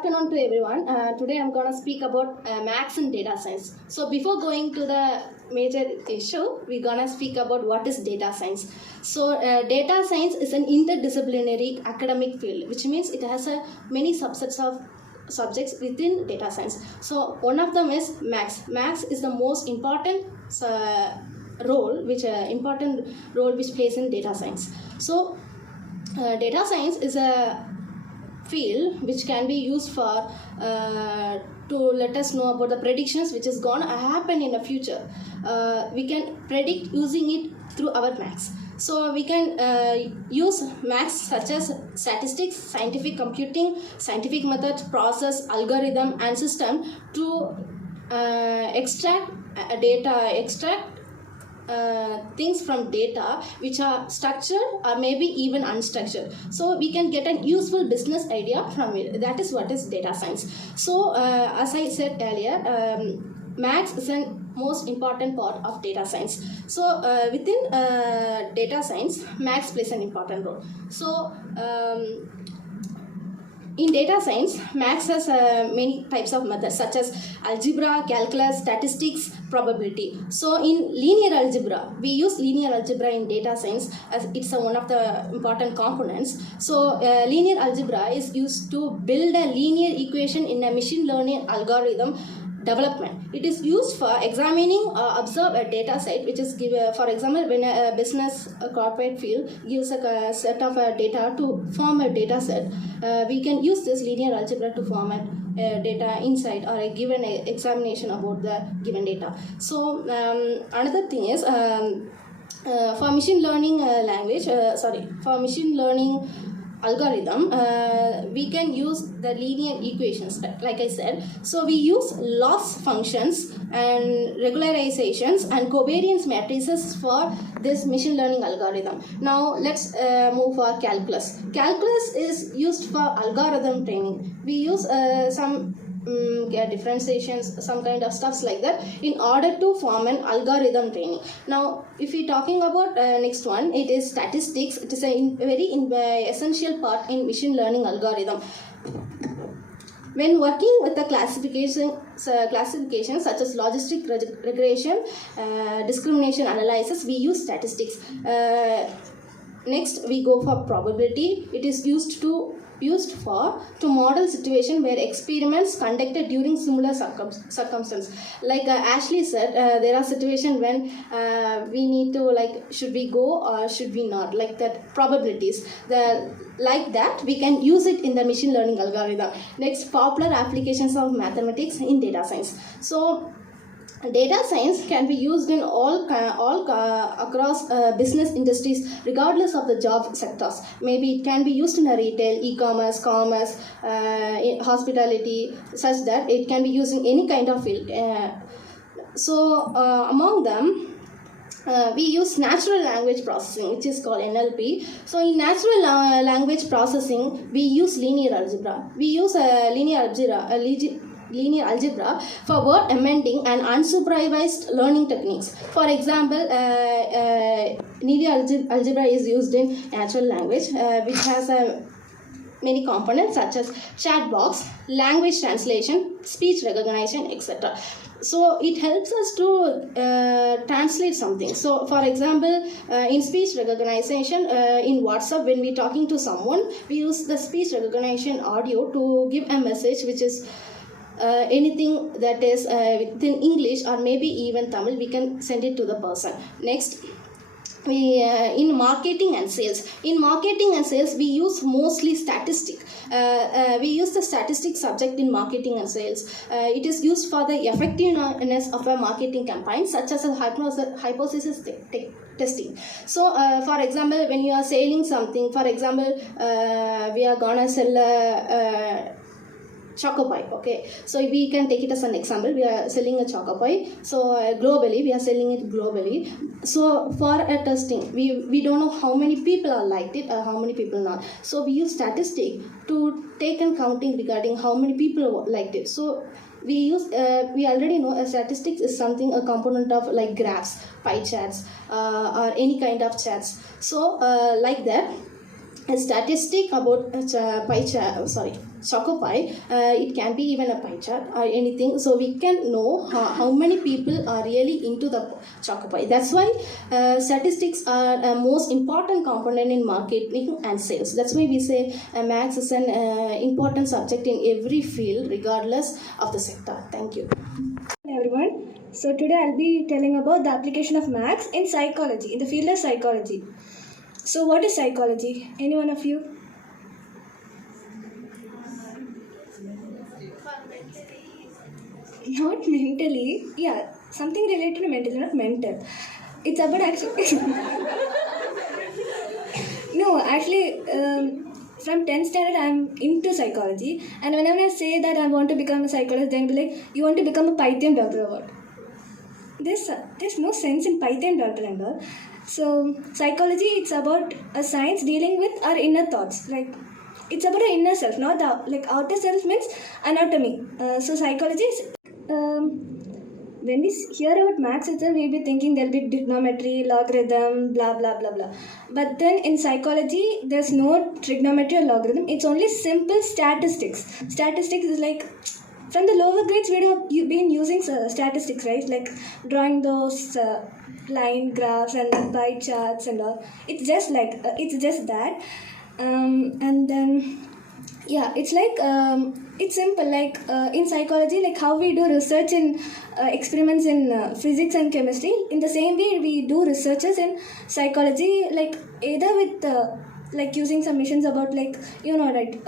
afternoon to everyone. Today I'm going to speak about maths and data science. So before going to the major issue, we're going to speak about what is data science. So data science is an interdisciplinary academic field, which means it has many subsets of subjects within data science. So one of them is maths. Maths is the most important role which plays in data science. So data science is a field which can be used for to let us know about the predictions which is going to happen in the future. We can predict using it through our maths. So we can use maths such as statistics, scientific computing, scientific method, process, algorithm and system to extract things from data which are structured or maybe even unstructured. So we can get a useful business idea from it. That is what is data science. So as I said earlier, maths is a most important part of data science. So within data science, maths plays an important role. So in data science, maths has many types of methods such as algebra, calculus, statistics, probability. So in linear algebra, we use linear algebra in data science as it's one of the important components. So linear algebra is used to build a linear equation in a machine learning algorithm development. It is used for examining observe a data set which is given. For example, when a business, a corporate field gives a set of data to form a data set, we can use this linear algebra to form a data insight or a given examination about the given data. So another thing is for machine learning for machine learning algorithm, we can use the linear equations like I said. So we use loss functions and regularizations and covariance matrices for this machine learning algorithm. Now let's move for calculus. Calculus is used for algorithm training. We use some differentiations, some kind of stuffs like that in order to form an algorithm training. Now if we talking about next one, it is statistics. It is a very essential part in machine learning algorithm. When working with the classification such as logistic regression, discrimination analysis, we use statistics. Next we go for probability. It is used to model situation where experiments conducted during similar circumstances. Like Ashley said, there are situations when we need to should we go or should we not, like that probabilities. Like that we can use it in the machine learning algorithm. Next, popular applications of mathematics in data science. So data science can be used in all across business industries regardless of the job sectors. Maybe it can be used in a retail, e-commerce, commerce, hospitality, such that it can be used in any kind of field. So among them, we use natural language processing, which is called NLP. So in natural language processing, we use linear algebra. We use linear algebra for word amending and unsupervised learning techniques. For example, linear algebra is used in natural language, which has many components such as chat box, language translation, speech recognition, etc. So it helps us to translate something. So for example, in speech recognition, in WhatsApp, when we're talking to someone, we use the speech recognition audio to give a message which is anything that is within English or maybe even Tamil, we can send it to the person. Next, we in marketing and sales. In marketing and sales, we use mostly statistics. We use the statistics subject in marketing and sales. It is used for the effectiveness of a marketing campaign, such as a hypothesis testing. So for example, when you are selling something, for example, we are gonna sell Choco Pie, okay. So we can take it as an example. We are selling a Choco Pie. So globally, we are selling it globally. So for a testing, we don't know how many people are liked it or how many people not. So we use statistic to take and counting regarding how many people liked it. So we use we already know statistics is something, a component of like graphs, pie charts, or any kind of charts. So like that, a statistic about pie chart. Choco-Pie, it can be even a pie chart or anything, so we can know how many people are really into the Choco-Pie. That's why statistics are a most important component in marketing and sales. That's why we say maths is an important subject in every field regardless of the sector. Thank you. Hello everyone. So today I'll be telling about the application of maths in psychology, in the field of psychology. So what is psychology? Any one of you? Not mentally. Yeah, something related to mental, not mental. It's about actually. No, actually, from 10th standard I'm into psychology, and whenever I say that I want to become a psychologist, then be like, you want to become a Python doctor or what? There's no sense in Python doctor and all. So psychology, it's about a science dealing with our inner thoughts. Like it's about our inner self, not the like outer self means anatomy. So psychology is when we hear about maths itself, we'll be thinking there'll be trigonometry, logarithm, blah blah blah blah. But then in psychology, there's no trigonometry or logarithm. It's only simple statistics. Statistics is like from the lower grades, we'd have been using statistics, right? Like drawing those line graphs and pie charts and all. It's just like it's just that, and then yeah, it's like it's simple. Like in psychology, like how we do research in experiments in physics and chemistry. In the same way, we do researches in psychology, like either with like using some missions about like right.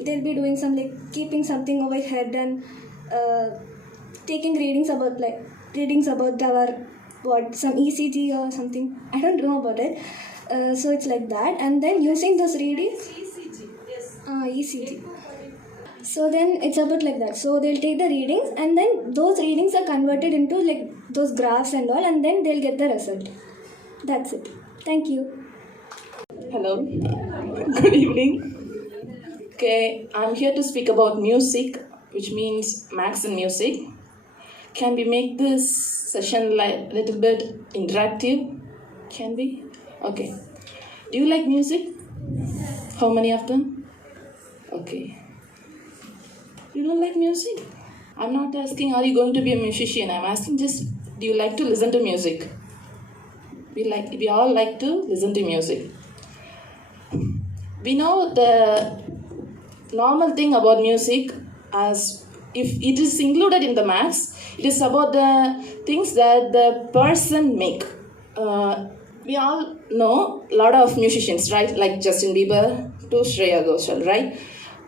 They'll be doing some like keeping something overhead and taking readings about our what some ECG or something. I don't know about it. So it's like that, and then using those readings. ECG, yes. ECG. So then it's about like that. So they'll take the readings, and then those readings are converted into like those graphs and all, and then they'll get the result. That's it. Thank you. Hello. Good evening. Okay, I'm here to speak about music, which means maths and music. Can we make this session like little bit interactive? Can we? Okay. Do you like music? How many of them? Okay. You don't like music? I'm not asking are you going to be a musician. I'm asking just do you like to listen to music? We all like to listen to music. We know the normal thing about music as if it is included in the maths, it is about the things that the person make. We all know a lot of musicians, right? Like Justin Bieber to Shreya Ghoshal, right?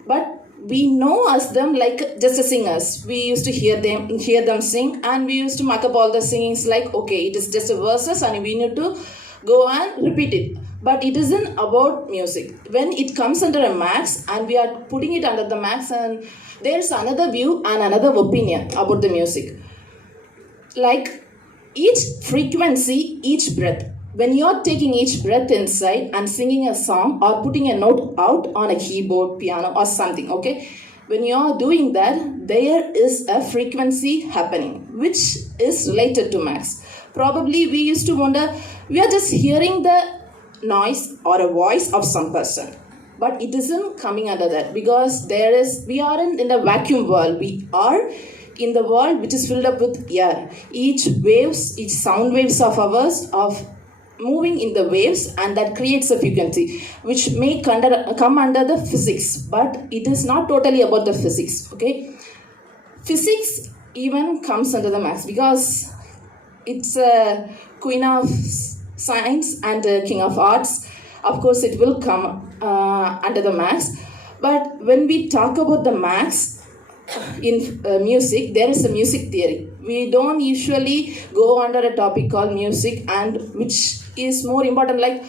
But we know as them like just as singers. We used to hear them sing, and we used to mark up all the singings like, okay, it is just a verses and we need to go and repeat it. But it isn't about music. When it comes under a maths and we are putting it under the maths, and there's another view and another opinion about the music. Like each frequency, each breath. When you're taking each breath inside and singing a song or putting a note out on a keyboard, piano or something, okay? When you're doing that, there is a frequency happening, which is related to maths. Probably we used to wonder, we are just hearing the noise or a voice of some person, but it isn't coming under that because we aren't in the vacuum world. We are in the world which is filled up with air. Each sound waves of ours of moving in the waves, and that creates a frequency which may come under the physics, but it is not totally about the physics. Okay, physics even comes under the maths because it's a queen of science and king of arts. Of course it will come under the maths, but when we talk about the maths in music, there is a music theory. We don't usually go under a topic called music, and which is more important, like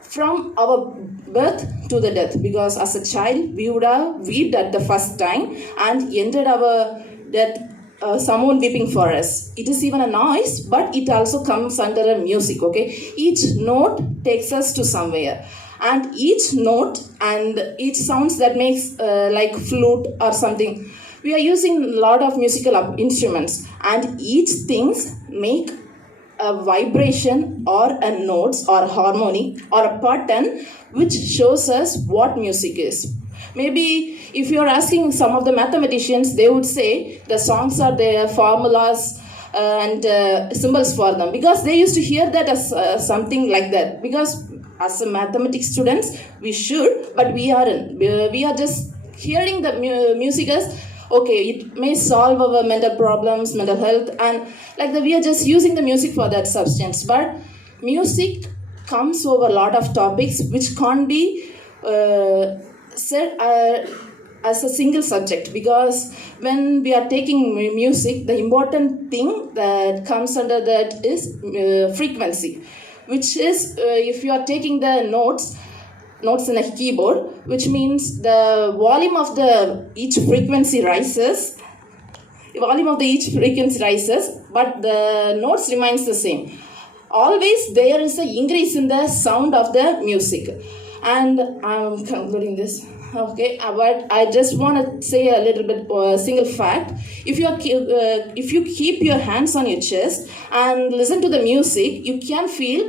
from our birth to the death, because as a child we would have wept at the first time and ended our death someone weeping for us. It is even a noise, but it also comes under a music. Okay, each note takes us to somewhere, and each note and each sounds that makes like flute or something, we are using a lot of musical instruments, and each things make a vibration or a notes or harmony or a pattern which shows us what music is. Maybe if you're asking some of the mathematicians, they would say the songs are their formulas and symbols for them, because they used to hear that as something like that. Because as a mathematics students, we should, but we aren't. We are just hearing the music as, okay, it may solve our mental problems, mental health, and like that we are just using the music for that substance. But music comes over a lot of topics which can't be said as a single subject, because when we are taking music, the important thing that comes under that is frequency, which is if you are taking the notes in a keyboard, which means the volume of the each frequency rises, but the notes remains the same. Always there is an increase in the sound of the music. And I'm concluding this. Okay, but I just want to say a little bit single fact. If you keep your hands on your chest and listen to the music, you can feel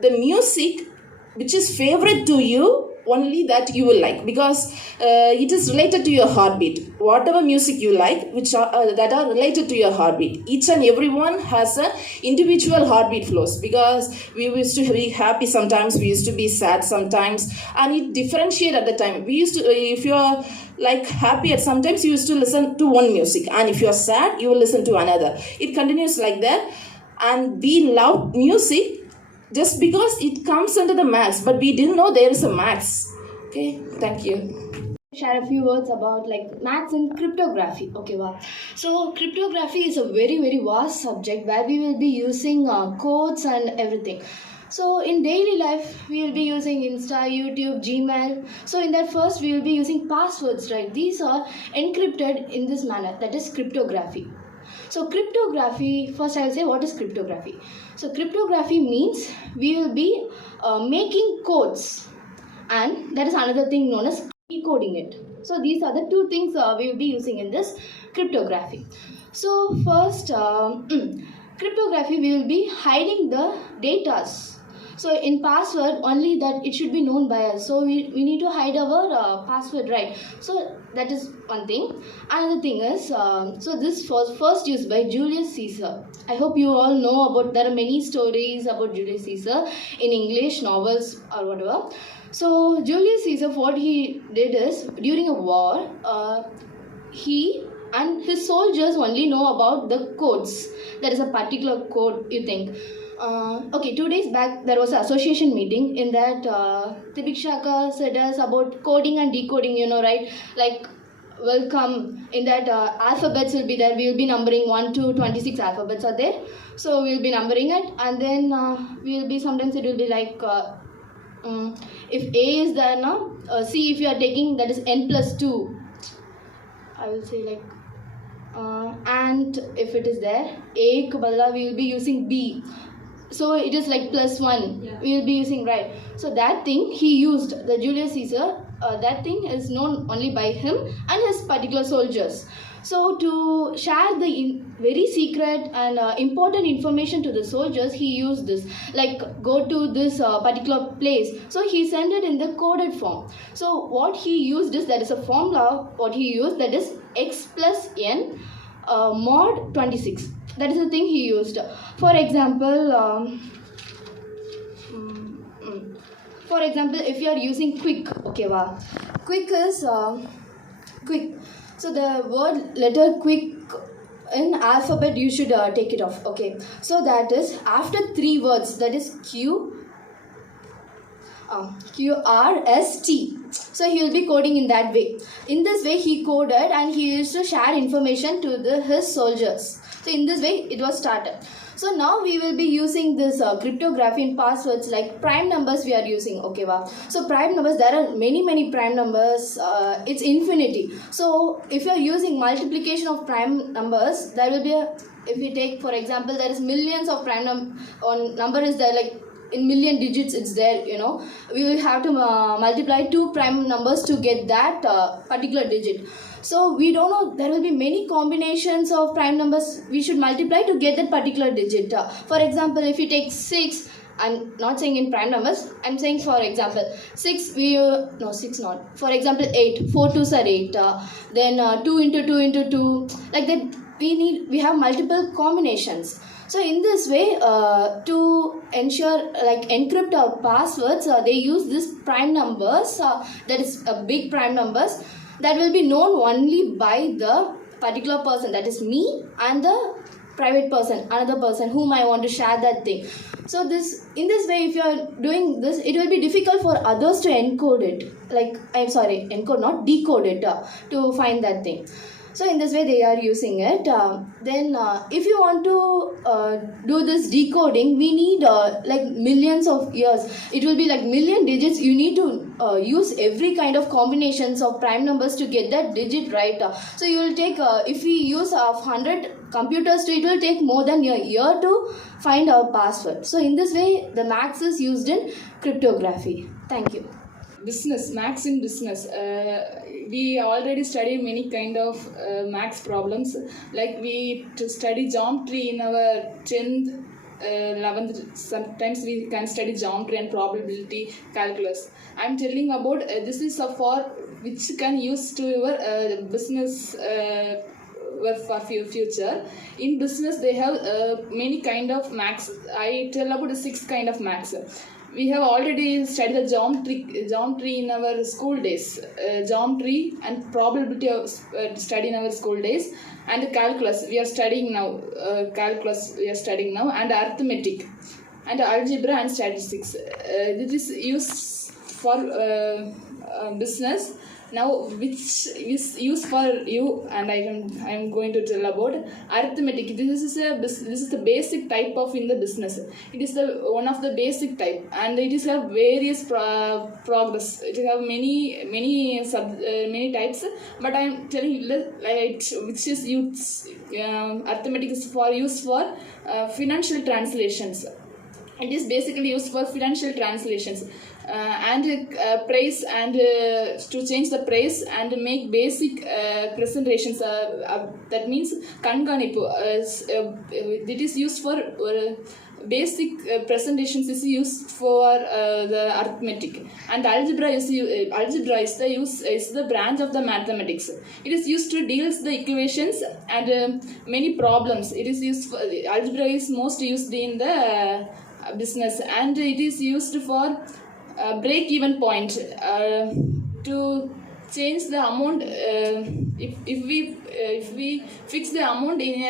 the music which is favorite to you, only that you will like, because it is related to your heartbeat. Whatever music you like, which are that are related to your heartbeat. Each and everyone has an individual heartbeat flows, because we used to be happy sometimes, we used to be sad sometimes, and it differentiate at the time. We used to, if you are like happy at sometimes, you used to listen to one music, and if you are sad, you will listen to another. It continues like that, and we love music just because it comes under the maths, but we didn't know there is a maths. Okay, thank you. Share a few words about like maths and cryptography. Okay, wow. So cryptography is a very vast subject where we will be using codes and everything. So in daily life, we will be using Insta, YouTube, Gmail. So in that first, we will be using passwords, right? These are encrypted in this manner. That is cryptography. So cryptography, first I will say what is cryptography. So cryptography means we will be making codes, and that is another thing known as decoding it. So these are the two things we will be using in this cryptography. So first, cryptography, we will be hiding the datas. So in password, only that it should be known by us. So we need to hide our password, right? So that is one thing. Another thing is, so this was first used by Julius Caesar. I hope you all know about, there are many stories about Julius Caesar in English novels or whatever. So Julius Caesar, what he did is, during a war, he and his soldiers only know about the codes. There is a particular code, you think. Okay, 2 days back there was an association meeting. In that Tibikshaka said us about coding and decoding, you know, right? Like welcome, in that alphabets will be there. We will be numbering 1 to 26 alphabets are there. So we will be numbering it, and then we will be, sometimes it will be like if A is there now, C if you are taking, that is n plus 2. I will say like and if it is there, A ko badala we will be using B. So it is like plus 1. Yeah. We will be using, right. So that thing he used, the Julius Caesar, that thing is known only by him and his particular soldiers. So to share the very secret and important information to the soldiers, he used this, like go to this particular place. So he sent it in the coded form. So what he used is, that is a formula, what he used, that is x plus n mod 26. That is the thing he used. For example, if you are using quick, okay, wow. Quick is quick. So the word letter quick in alphabet, you should take it off. Okay. So that is after 3 words, that is Q R S T. So he will be coding in that way. In this way he coded, and he used to share information to his soldiers. So in this way it was started. So now we will be using this cryptography in passwords, like prime numbers we are using. Okay, wow. So prime numbers, there are many prime numbers. It's infinity. So if you are using multiplication of prime numbers, there will be if we take for example, there is millions of prime number is there, like in million digits it's there, you know. We will have to multiply 2 prime numbers to get that particular digit. So we don't know, there will be many combinations of prime numbers we should multiply to get that particular digit. For example, if you take 6 I'm not saying in prime numbers. I'm saying, for example, 6, no, 6 not. For example, 8, 4 2s are 8. Then 2 into 2 into 2. Like that, we have multiple combinations. So in this way, to ensure, like, encrypt our passwords, they use this prime numbers, that is big prime numbers, that will be known only by the particular person, that is me, and the private person, another person whom I want to share that thing. So in this way, if you are doing this, it will be difficult for others to encode it, like, I'm sorry, encode, not decode it, to find that thing. So in this way they are using it. Then if you want to do this decoding, we need like millions of years. It will be like million digits. You need to use every kind of combinations of prime numbers to get that digit right. So you will take, if we use 100 computers, it will take more than a year to find our password. So in this way, the max is used in cryptography. Thank you. Business, max in business. We already study many kind of max problems. Like we to study geometry in our 10th, 11th. Sometimes we can study geometry and probability calculus. I'm telling about this is for which can use to your business. For future. In business they have many kind of max. I tell about the 6 kind of max. We have already studied the geometry in our school days. Geometry and probability of study in our school days, and calculus we are studying now. And arithmetic, and algebra and statistics. This is used for business. Now, which is used for you, and I am going to tell about arithmetic. This is the basic type of in the business. It is the one of the basic type, and it is have various progress. It have many types. But I am telling you which is used. Arithmetic is for use for financial translations. It is basically used for financial translations. And price, and to change the price and make basic presentations. That means kanganipu. It is used for basic presentations. Is used for the arithmetic, and algebra is the branch of the mathematics. It is used to deal the equations and many problems. It is used for algebra is most used in the business, and it is used for break-even point, to change the amount. If we fix the amount in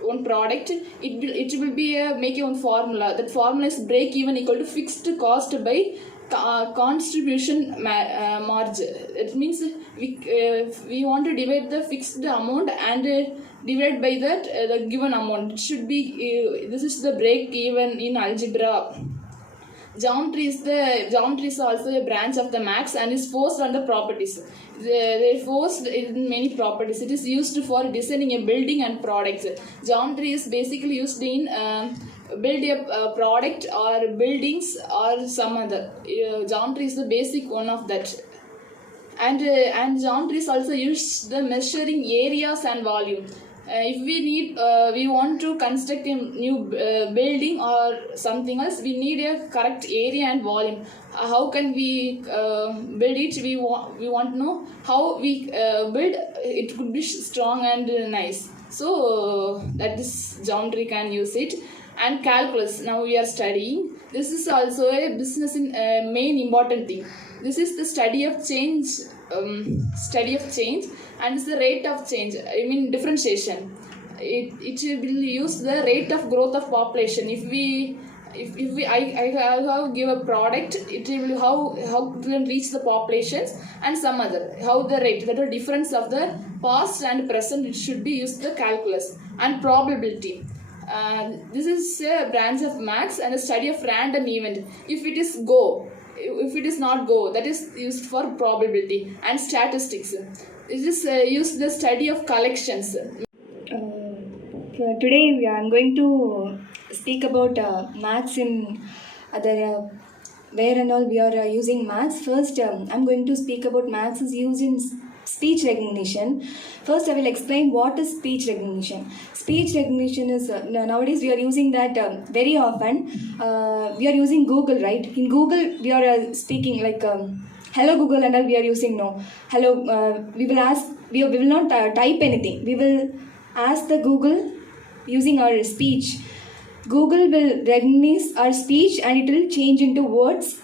one product, it will be make one formula. That formula is break-even equal to fixed cost by contribution margin. It means we want to divide the fixed amount and divide by that the given amount. It should be this is the break-even in algebra. Geometry is also a branch of the max and is forced on the properties. They are forced in many properties. It is used for designing a building and products. Geometry is basically used in build a product or buildings or some other. Geometry is the basic one of that. And geometry is also used the measuring areas and volume. If we want to construct a new building or something else, we need a correct area and volume. How can we build it? We want to know how we build it. Could be strong and nice. So that is geometry can use it. And calculus, now we are studying. This is also a business in main important thing. This is the study of change. And it's the rate of change. I mean differentiation. It will use the rate of growth of population. I have give a product, it will how it will reach the populations and some other how the rate, the difference of the past and present. It should be used the calculus. And probability. This is a branch of maths and a study of random event. If it is go, if it is not go, that is used for probability. And statistics. It is used the study of collections. Today I am going to speak about maths in other where and all we are using maths. First, I am going to speak about maths is used in speech recognition. First, I will explain what is speech recognition. Speech recognition is nowadays we are using that very often. We are using Google, right? In Google, we are speaking like hello Google, and all we are using no hello. We will ask. We will not type anything. We will ask the Google using our speech. Google will recognize our speech and it will change into words.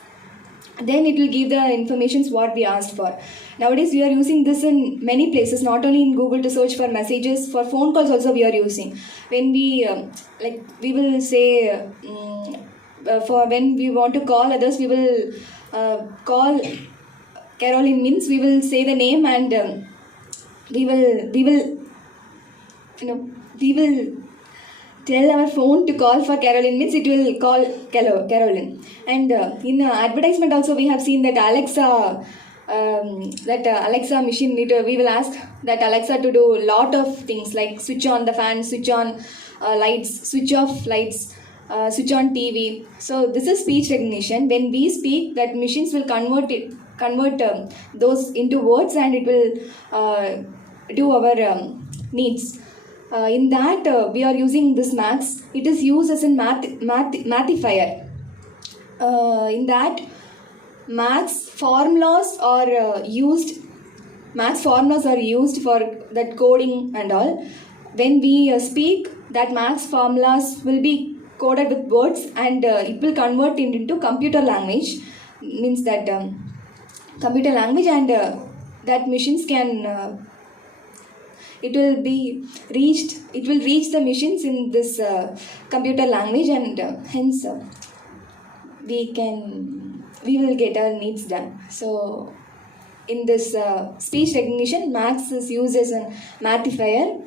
Then it will give the informations what we asked for. Nowadays we are using this in many places, not only in Google to search for messages, for phone calls also we are using. When we like we will say for when we want to call others, we will call Caroline means we will say the name and we will tell our phone to call for Caroline means it will call Caroline. And in advertisement also we have seen that Alexa machine we will ask that Alexa to do a lot of things like switch on the fan, switch on lights, switch off lights, switch on TV. So this is speech recognition. When we speak, that machines will convert those into words and it will do our needs. In that we are using this Max. It is used as a mathifier. In that Max formulas are used. Max formulas are used for that coding and all. When we speak, that Max formulas will be coded with words and it will convert it into computer language. Means that computer language and that machines can. It will reach the machines in this computer language and hence we will get our needs done. So in this speech recognition, Max is used as a mathifier